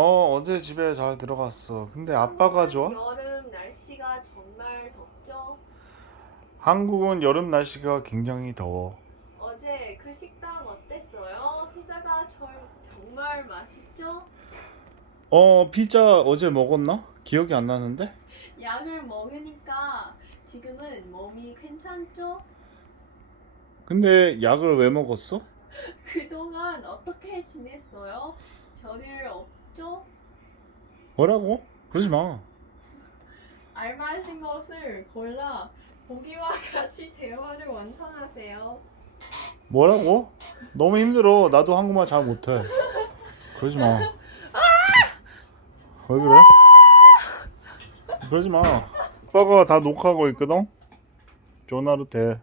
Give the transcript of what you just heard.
어 어제 집에 잘 들어갔어. 근데 아빠가 좋아? 여름 날씨가 정말 덥죠? 한국은 여름 날씨가 굉장히 더워. 어제 그 식당 어땠어요? 피자가 절, 정말 맛있죠? 어 피자 어제 먹었나? 기억이 안 나는데? 약을 먹으니까 지금은 몸이 괜찮죠? 근데 약을 왜 먹었어? 그동안 어떻게 지냈어요? 별일 없 죠? 뭐라고? 그러지 마. 알맞은 것을 골라 보기와 같이 대화를 완성하세요. 뭐라고? 너무 힘들어. 나도 한국말 잘 못해. 그러지 마. 왜 그래? 그러지 마. 아빠가 다 녹화하고 있거든. 전화로 돼.